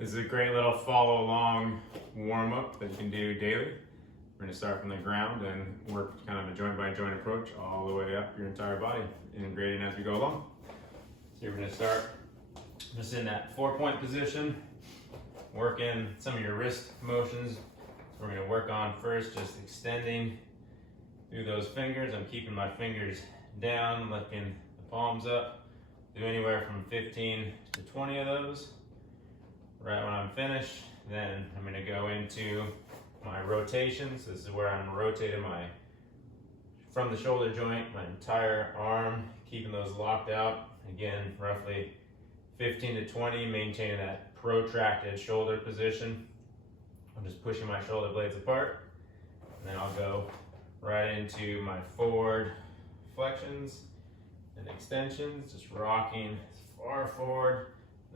This is a great little follow along warm up that you can do daily. We're going to start from the ground and work kind of a joint by joint approach all the way up your entire body, integrating as we go along. So you're going to start just in that 4-point position, work in some of your wrist motions. We're going to work on first just extending through those fingers. I'm keeping my fingers down, lifting the palms up. Do anywhere from 15 to 20 of those. Right when I'm finished, then I'm going to go into my rotations. This is where I'm rotating from the shoulder joint, my entire arm, keeping those locked out. Again, roughly 15 to 20, maintaining that protracted shoulder position. I'm just pushing my shoulder blades apart. And then I'll go right into my forward flexions and extensions, just rocking as far forward,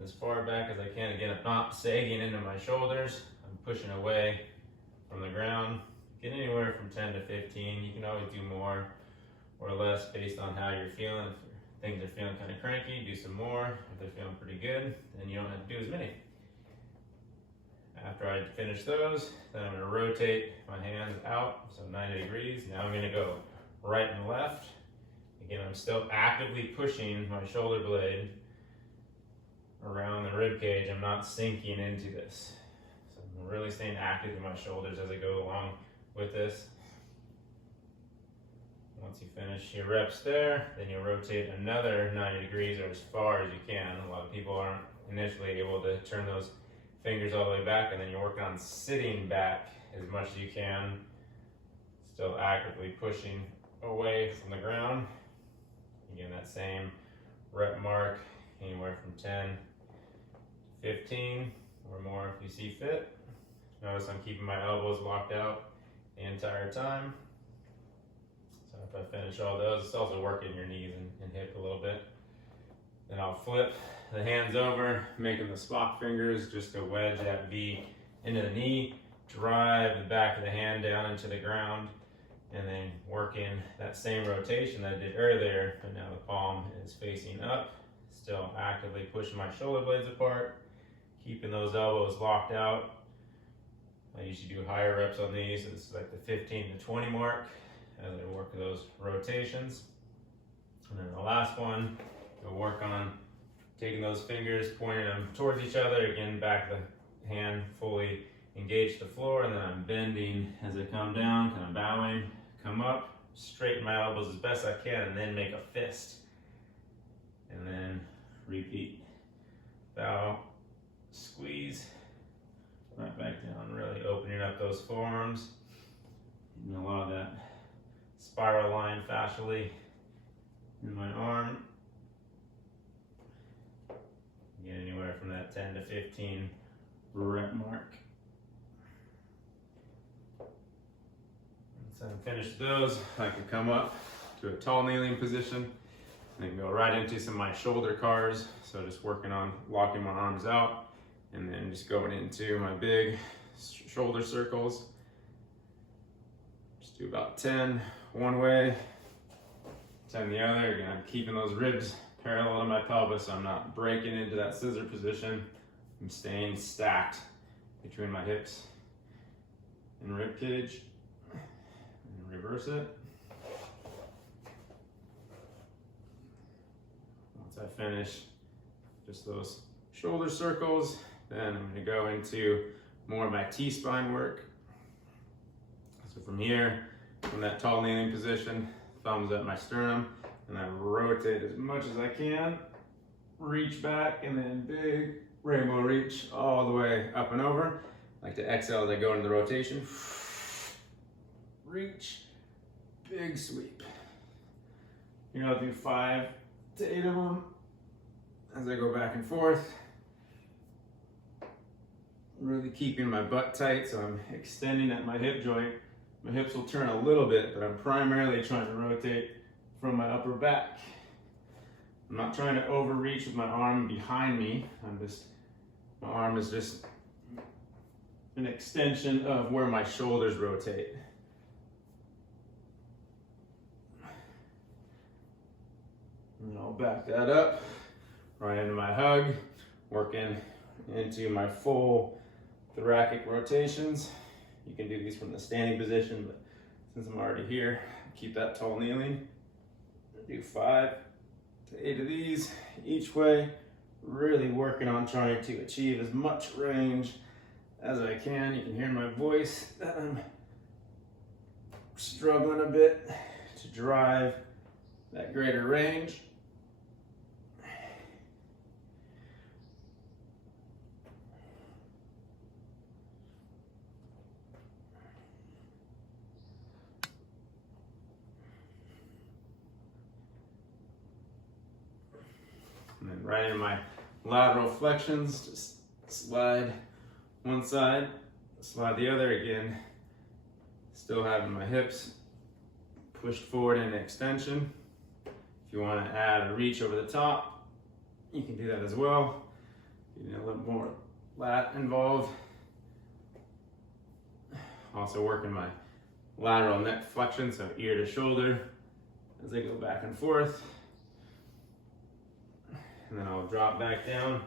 as far back as I can. Again, I'm not sagging into my shoulders. I'm pushing away from the ground. Get anywhere from 10 to 15. You can always do more or less based on how you're feeling. If things are feeling kind of cranky, do some more. If they're feeling pretty good, then you don't have to do as many. After I finish those, then I'm going to rotate my hands out, so 90 degrees. Now I'm going to go right and left. Again, I'm still actively pushing my shoulder blade around the rib cage. I'm not sinking into this. So I'm really staying active in my shoulders as I go along with this. Once you finish your reps there, then you rotate another 90 degrees or as far as you can. A lot of people aren't initially able to turn those fingers all the way back, and then you're working on sitting back as much as you can, still actively pushing away from the ground. Again, that same rep mark, anywhere from 10 to 15 or more if you see fit. Notice I'm keeping my elbows locked out the entire time. So if I finish all those, it's also working your knees and hip a little bit. Then I'll flip the hands over, making the Spock fingers just to wedge that V into the knee, drive the back of the hand down into the ground, and then working that same rotation that I did earlier, but now the palm is facing up, still actively pushing my shoulder blades apart, keeping those elbows locked out. I usually do higher reps on these, so this is like the 15 to 20 mark as I work those rotations. And then the last one, we'll work on taking those fingers, pointing them towards each other. Again, back of the hand fully engage the floor, and then I'm bending as I come down, kind of bowing, come up, straighten my elbows as best I can, and then make a fist. And then repeat. Bow, squeeze, right back down, really opening up those forearms. And a lot of that spiral line fascially in my arm. Get anywhere from that 10 to 15 rep mark. Once I'm finished those, I can come up to a tall kneeling position and go right into some of my shoulder cars. So just working on locking my arms out and then just going into my big shoulder circles. Just do about 10 one way, 10 the other. Again, I'm keeping those ribs parallel to my pelvis, so I'm not breaking into that scissor position. I'm staying stacked between my hips and rib cage. And reverse it. Once I finish just those shoulder circles, then I'm going to go into more of my T-spine work. So from here, from that tall kneeling position, thumbs at my sternum, and I rotate as much as I can, reach back, and then big rainbow reach all the way up and over. I like to exhale as I go into the rotation. Reach, big sweep. Here I'll do 5 to 8 of them as I go back and forth. Really keeping my butt tight, so I'm extending at my hip joint. My hips will turn a little bit, but I'm primarily trying to rotate from my upper back. I'm not trying to overreach with my arm behind me. My arm is just an extension of where my shoulders rotate. And I'll back that up, right into my hug, working into my full thoracic rotations. You can do these from the standing position, but since I'm already here, keep that tall kneeling. Do 5 to 8 of these each way, really working on trying to achieve as much range as I can. You can hear my voice that I'm struggling a bit to drive that greater range. And then right into my lateral flexions, just slide one side, slide the other again. Still having my hips pushed forward into extension. If you want to add a reach over the top, you can do that as well. You need a little more lat involved. Also working my lateral neck flexion, so ear to shoulder as I go back and forth. And then I'll drop back down,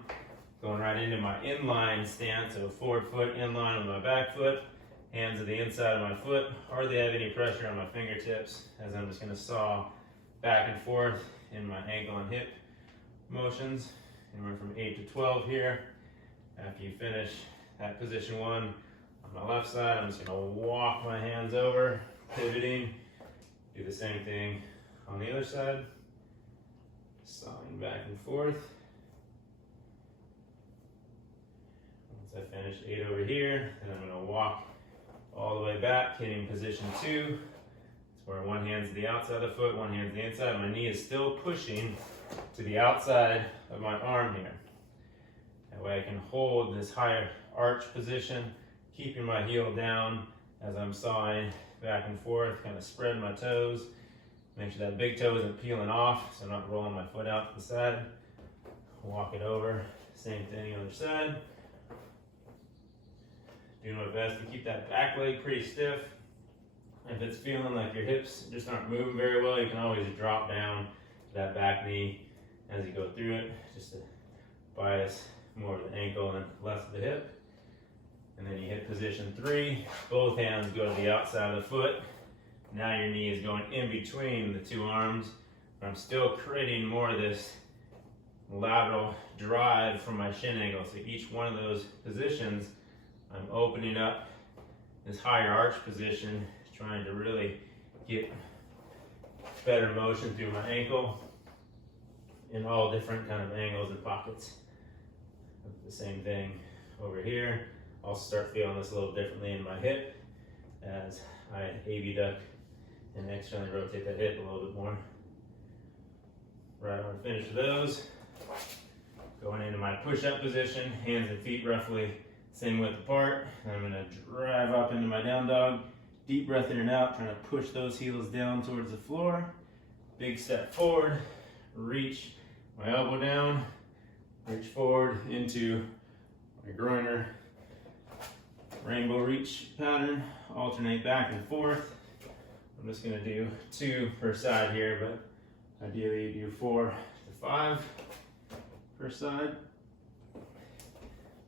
going right into my inline stance, so forward foot inline with my back foot, hands to the inside of my foot. Hardly have any pressure on my fingertips as I'm just going to saw back and forth in my ankle and hip motions. And we're from 8 to 12 here. After you finish that position 1 on my left side, I'm just going to walk my hands over, pivoting. Do the same thing on the other side. Sawing back and forth. Once I finish 8 over here, then I'm going to walk all the way back, hitting position 2. It's where one hand's to the outside of the foot, one hand's to the inside. My knee is still pushing to the outside of my arm here. That way I can hold this higher arch position, keeping my heel down as I'm sawing back and forth, kind of spread my toes. Make sure that big toe isn't peeling off, so I'm not rolling my foot out to the side. Walk it over, same thing other side. Doing my best to keep that back leg pretty stiff. If it's feeling like your hips just aren't moving very well, you can always drop down to that back knee as you go through it, just to bias more of the ankle and less of the hip. And then you hit position 3, both hands go to the outside of the foot. Now your knee is going in between the 2 arms, but I'm still creating more of this lateral drive from my shin angle. So each one of those positions, I'm opening up this higher arch position, trying to really get better motion through my ankle in all different kind of angles and pockets. The same thing over here. I'll start feeling this a little differently in my hip as I abduct and externally rotate that hip a little bit more. Right when I finish those, going into my push-up position, hands and feet roughly same width apart. I'm going to drive up into my down dog. Deep breath in and out, trying to push those heels down towards the floor. Big step forward, reach my elbow down, reach forward into my groiner rainbow reach pattern, alternate back and forth. I'm just going to do 2 per side here, but ideally you do 4 to 5 per side.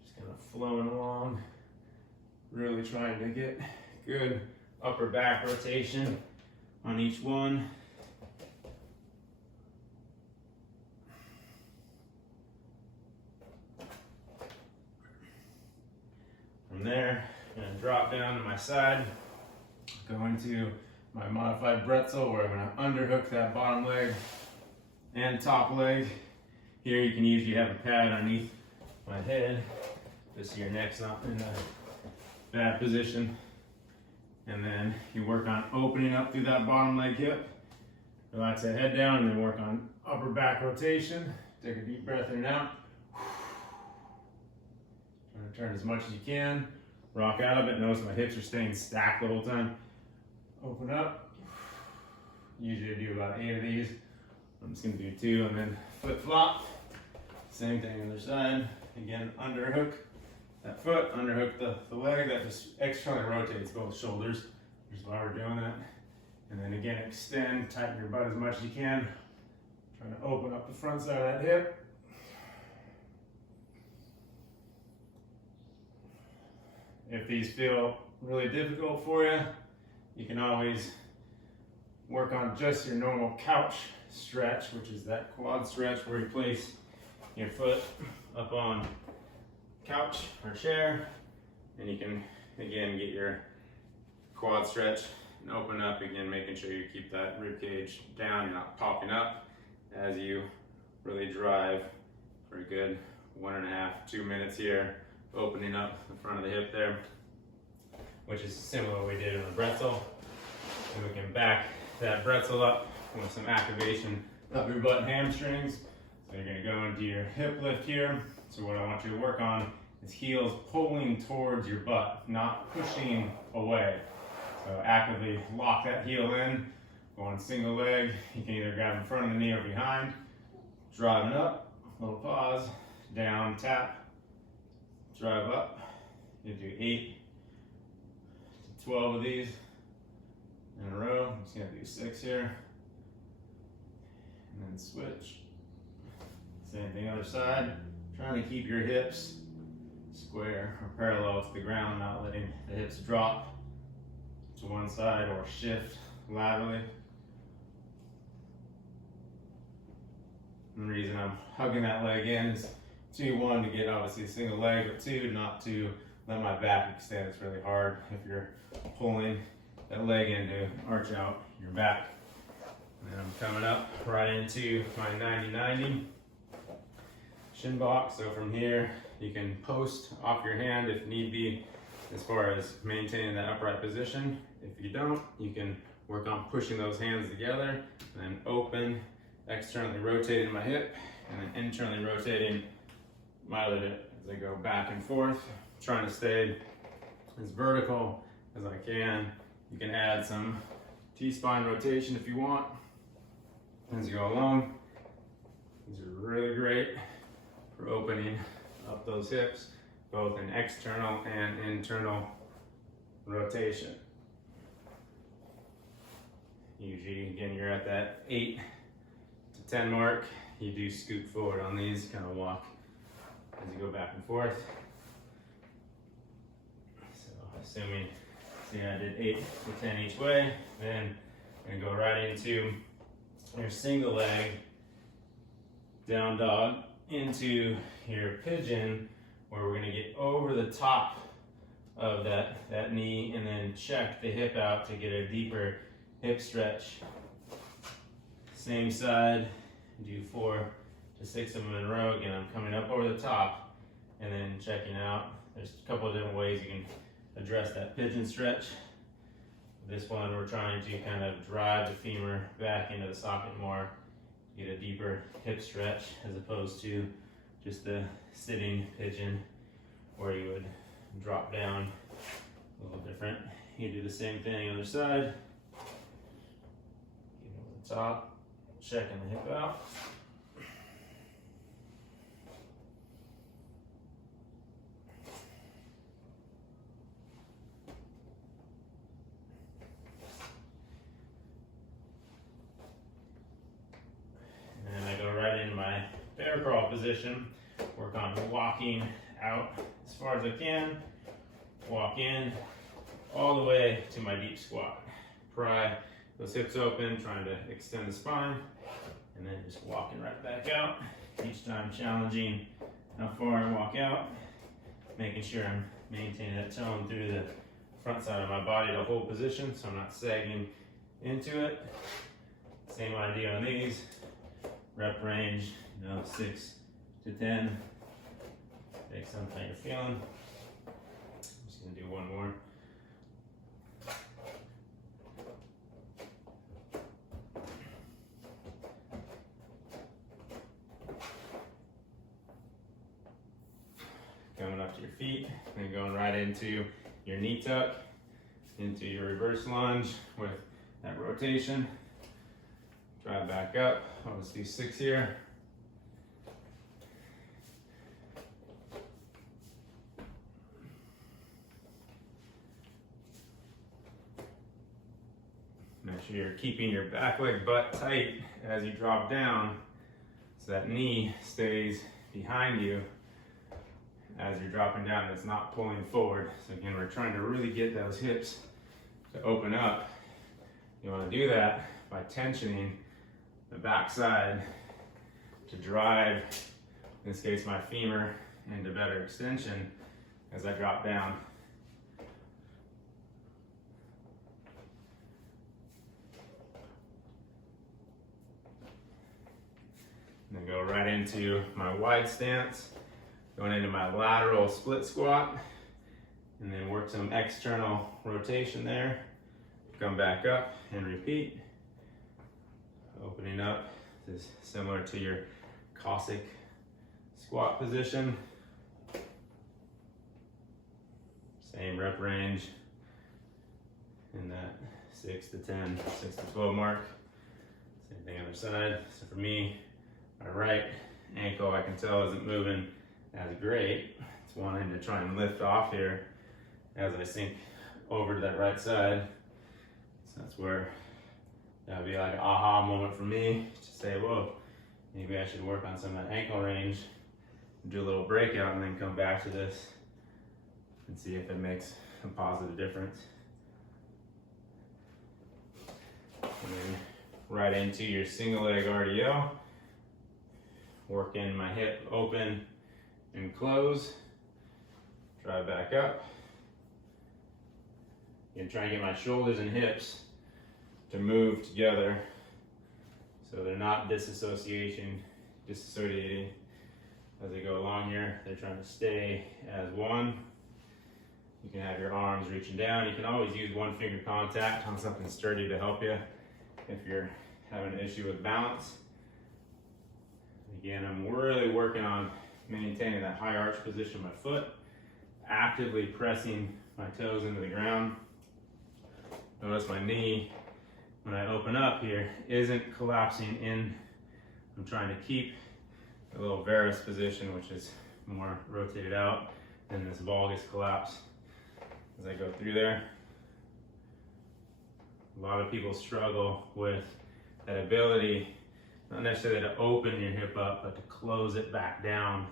Just kind of flowing along, really trying to get good upper back rotation on each one. From there, I'm going to drop down to my side, go into my modified Pretzel where I'm going to underhook that bottom leg and top leg. Here you can usually have a pad underneath my head just so your neck's not in a bad position. And then you work on opening up through that bottom leg hip. Relax that head down and then work on upper back rotation. Take a deep breath in and out. Trying to turn as much as you can. Rock out of it. Notice my hips are staying stacked the whole time. Open up. Usually I do about 8 of these. I'm just going to do 2 and then flip flop. Same thing on the other side. Again, underhook that foot, underhook the leg. That just externally rotates both shoulders, which is why we're doing that. And then again, extend, tighten your butt as much as you can. Trying to open up the front side of that hip. If these feel really difficult for you, you can always work on just your normal couch stretch, which is that quad stretch where you place your foot up on couch or chair, and you can again get your quad stretch and open up again, making sure you keep that rib cage down, you're not popping up as you really drive for a good 1.5 to 2 minutes here, opening up the front of the hip there, which is similar to what we did in the Pretzel. And we can back that Pretzel up with some activation of your butt and hamstrings. So you're gonna go into your hip lift here. So what I want you to work on is heels pulling towards your butt, not pushing away. So actively lock that heel in, go on single leg. You can either grab in front of the knee or behind, driving up, little pause, down, tap, drive up. You do 8 to 12 of these in a row. I'm just gonna do 6 here. And then switch. Same thing other side. Trying to keep your hips square or parallel to the ground, not letting the hips drop to one side or shift laterally. And the reason I'm hugging that leg in is 2, 1, to get obviously a single leg, but 2, not to let my back extend. It's really hard if you're pulling that leg in to arch out your back. And then I'm coming up right into my 90-90 shin block. So from here, you can post off your hand if need be, as far as maintaining that upright position. If you don't, you can work on pushing those hands together and then open, externally rotating my hip and then internally rotating my other hip as I go back and forth, trying to stay as vertical as I can. You can add some T-spine rotation if you want as you go along. These are really great for opening up those hips, both in external and internal rotation. Usually, again, you're at that 8 to 10 mark. You do scoot forward on these, kind of walk as you go back and forth. So, assuming, see, I did 8 to 10 each way, then I'm gonna go right into your single leg down dog into your pigeon, where we're gonna get over the top of that knee and then check the hip out to get a deeper hip stretch. Same side, do 4 to 6 of them in a row. Again, I'm coming up over the top and then checking out. There's a couple of different ways you can address that pigeon stretch. This one, we're trying to kind of drive the femur back into the socket more, get a deeper hip stretch, as opposed to just the sitting pigeon where you would drop down. A little different. You do the same thing other side. Get over the top, checking the hip out. And I go right into my bear crawl position. Work on walking out as far as I can. Walk in all the way to my deep squat. Pry those hips open, trying to extend the spine, and then just walking right back out. Each time challenging how far I walk out, making sure I'm maintaining that tone through the front side of my body to hold position so I'm not sagging into it. Same idea on these. Rep range, 6 to 10. Based on how you're feeling. I'm just gonna do one more. Coming up to your feet, and going right into your knee tuck, into your reverse lunge with that rotation. Drive back up. I'll just do 6 here. Make sure you're keeping your back leg butt tight as you drop down, so that knee stays behind you as you're dropping down, it's not pulling forward. So again, we're trying to really get those hips to open up. You want to do that by tensioning the back side to drive, in this case, my femur into better extension as I drop down. And then go right into my wide stance, going into my lateral split squat, and then work some external rotation there. Come back up and repeat. Opening up, this is similar to your Cossack squat position. Same rep range in that 6 to 10, 6 to 12 mark. Same thing other side. So for me, my right ankle I can tell isn't moving as great. It's wanting to try and lift off here as I sink over to that right side. So that's where that'll be like an aha moment for me to say, whoa, maybe I should work on some of that ankle range, do a little breakout, and then come back to this and see if it makes a positive difference. And then right into your single leg RDL. Working my hip open and close. Drive back up. And try and get my shoulders and hips to move together so they're not disassociating as they go along here. They're trying to stay as one. You can have your arms reaching down. You can always use one finger contact on something sturdy to help you if you're having an issue with balance. Again, I'm really working on maintaining that high arch position of my foot, actively pressing my toes into the ground. Notice my knee, when I open up here, isn't collapsing in. I'm trying to keep a little varus position, which is more rotated out, and this valgus collapse as I go through there. A lot of people struggle with that ability, not necessarily to open your hip up, but to close it back down.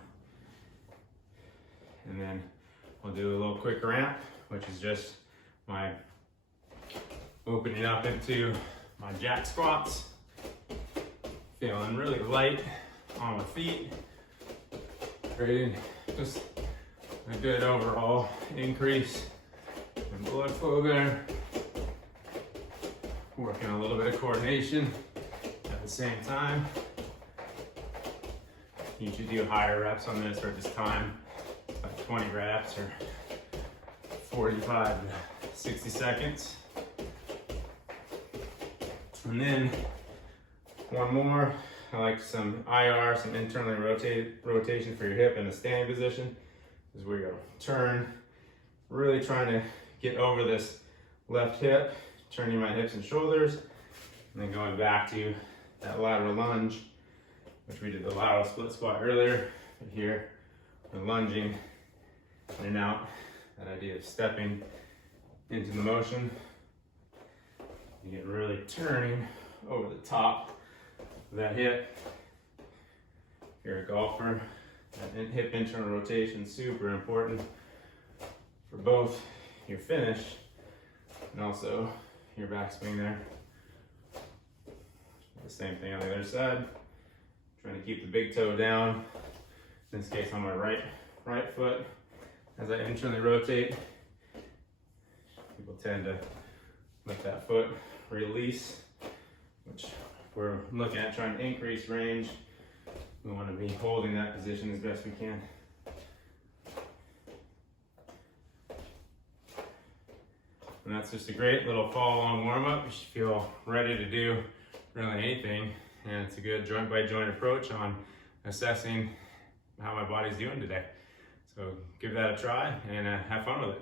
And then we'll do a little quick ramp, which is just my opening up into my jack squats. Feeling really light on my feet. Creating just a good overall increase in blood flow there. Working a little bit of coordination at the same time. You should do higher reps on this, or just time, like 20 reps or 45 to 60 seconds. And then one more, I like some IR, some internally rotation for your hip in a standing position. This is where you turn, really trying to get over this left hip, turning my hips and shoulders, and then going back to that lateral lunge, which we did the lateral split squat earlier. But here, we're lunging in and out, that idea of stepping into the motion. You get really turning over the top of that hip. If you're a golfer, that hip internal rotation is super important for both your finish and also your backswing there. The same thing on the other side. Trying to keep the big toe down, in this case on my right foot. As I internally rotate, people tend to let that foot release, which if we're looking at trying to increase range, we want to be holding that position as best we can. And that's just a great little fall along warm up. You should feel ready to do really anything. And it's a good joint by joint approach on assessing how my body's doing today. So give that a try and have fun with it.